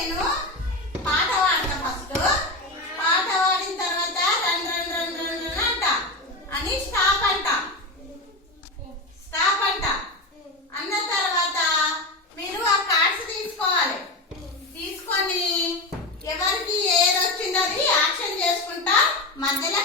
నేను పాట పాడతా ఫస్ట్. పాట పాడిన తర్వాత రెండు రెండు రెండు రెండు రన్ అంట. అని స్టాప్ అంట. స్టాప్ అంట. అన్న తర్వాత మీరు ఆ కార్డ్స్ తీసుకోవాలి. తీసుకొని ఎవరికి ఏది వచ్చిందో అది యాక్షన్ చేసుకుంటా మధ్యలో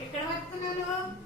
ఎక్కడ పట్టుకున్నాను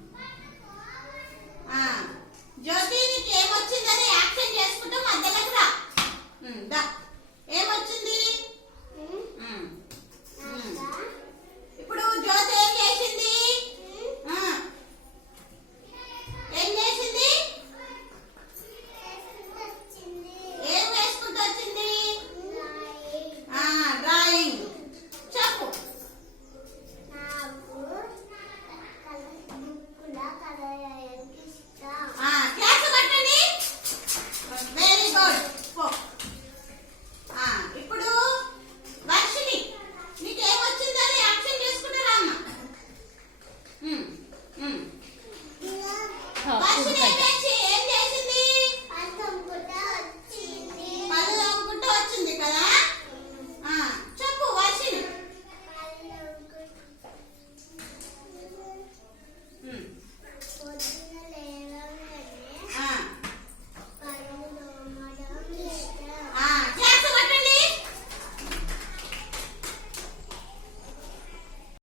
好我裤